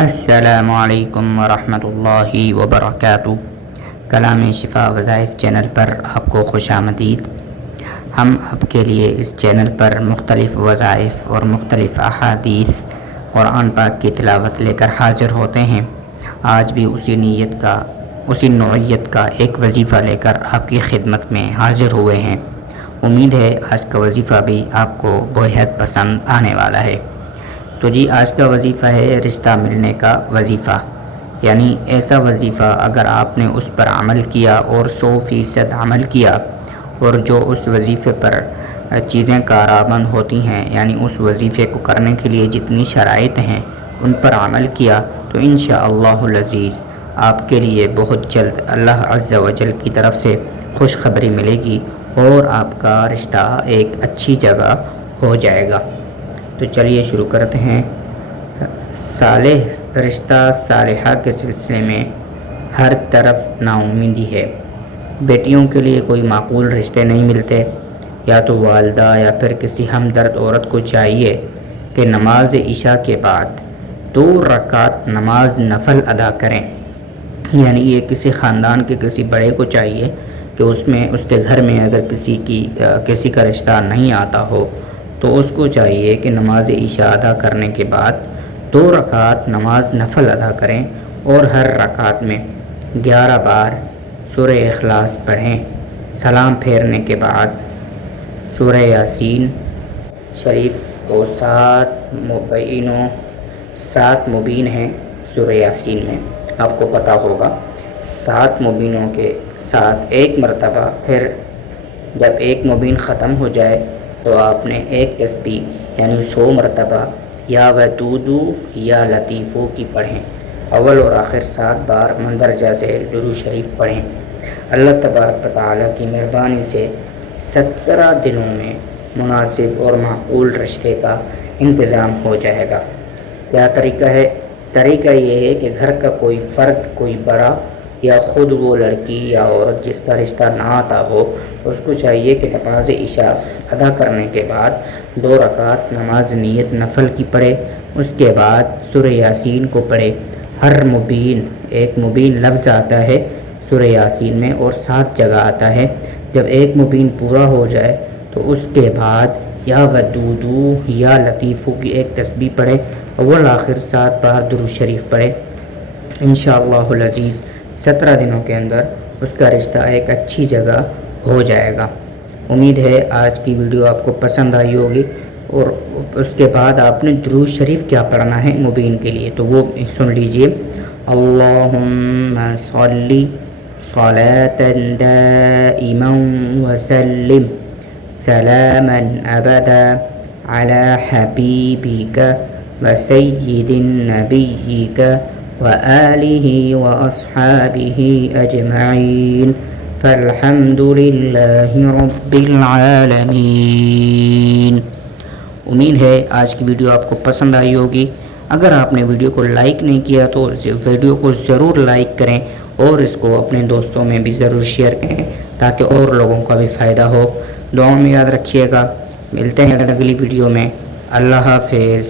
السلام علیکم ورحمۃ اللہ وبرکاتہ۔ کلام شفا وظائف چینل پر آپ کو خوش آمدید۔ ہم آپ کے لیے اس چینل پر مختلف وظائف اور مختلف احادیث قرآن پاک کی تلاوت لے کر حاضر ہوتے ہیں۔ آج بھی اسی نوعیت کا ایک وظیفہ لے کر آپ کی خدمت میں حاضر ہوئے ہیں۔ امید ہے آج کا وظیفہ بھی آپ کو بہت پسند آنے والا ہے۔ تو جی، آج کا وظیفہ ہے رشتہ ملنے کا وظیفہ، یعنی ایسا وظیفہ اگر آپ نے اس پر عمل کیا اور 100% عمل کیا، اور جو اس وظیفے پر چیزیں کارآمد ہوتی ہیں، یعنی اس وظیفے کو کرنے کے لیے جتنی شرائط ہیں ان پر عمل کیا، تو انشاءاللہ العزیز آپ کے لیے بہت جلد اللہ عز و جل کی طرف سے خوشخبری ملے گی اور آپ کا رشتہ ایک اچھی جگہ ہو جائے گا۔ تو چلیے شروع کرتے ہیں۔ صالح رشتہ صالحہ کے سلسلے میں ہر طرف نا امیدی ہے۔ بیٹیوں کے لیے کوئی معقول رشتے نہیں ملتے، یا تو والدہ یا پھر کسی ہمدرد عورت کو چاہیے کہ نماز عشاء کے بعد 2 رکعت نماز نفل ادا کریں، یعنی یہ کسی خاندان کے کسی بڑے کو چاہیے کہ اس کے گھر میں اگر کسی کا رشتہ نہیں آتا ہو تو اس کو چاہیے کہ نماز عشاء ادا کرنے کے بعد 2 رکعت نماز نفل ادا کریں، اور ہر رکعت میں 11 بار سورہ اخلاص پڑھیں۔ سلام پھیرنے کے بعد سورہ یاسین شریف کو 7 مبین ہیں سورہ یاسین میں، آپ کو پتہ ہوگا 7 مبینوں کے ساتھ ایک مرتبہ، پھر جب ایک مبین ختم ہو جائے تو آپ نے ایک تسبیح یعنی 100 مرتبہ یا ودودو یا لطیفو کی پڑھیں۔ اول اور آخر 7 بار مندرجہ ذیل درود شریف پڑھیں۔ اللہ تبارک و تعالیٰ کی مہربانی سے 17 دنوں میں مناسب اور معقول رشتے کا انتظام ہو جائے گا۔ کیا طریقہ ہے؟ طریقہ یہ ہے کہ گھر کا کوئی فرد، کوئی بڑا یا خود وہ لڑکی یا عورت جس کا رشتہ نہ آتا ہو، اس کو چاہیے کہ نماز عشاء ادا کرنے کے بعد 2 رکعت نماز نیت نفل کی پڑھے، اس کے بعد سورہ یاسین کو پڑھے۔ ہر مبین، ایک مبین لفظ آتا ہے سورہ یاسین میں اور 7 جگہ آتا ہے۔ جب ایک مبین پورا ہو جائے تو اس کے بعد یا ودودو یا لطیفو کی ایک تسبیح پڑھے، اول آخر 7 بار درود شریف پڑھے۔ انشاءاللہ العزیز 17 دنوں کے اندر اس کا رشتہ ایک اچھی جگہ ہو جائے گا۔ امید ہے آج کی ویڈیو آپ کو پسند آئی ہوگی، اور اس کے بعد آپ نے درود شریف کیا پڑھنا ہے مبین کے لیے تو وہ سن لیجئے۔ اللہم صلی صلاۃ دائما وسلم سلاما ابدا علی حبیبک وسید نبیک وآلہ واصحابہ اجمعین فالحمد للہ رب العالمین۔ امید ہے آج کی ویڈیو آپ کو پسند آئی ہوگی۔ اگر آپ نے ویڈیو کو لائک نہیں کیا تو ویڈیو کو ضرور لائک کریں اور اس کو اپنے دوستوں میں بھی ضرور شیئر کریں تاکہ اور لوگوں کا بھی فائدہ ہو۔ دعاؤں میں یاد رکھیے گا۔ ملتے ہیں اگلی ویڈیو میں۔ اللہ حافظ۔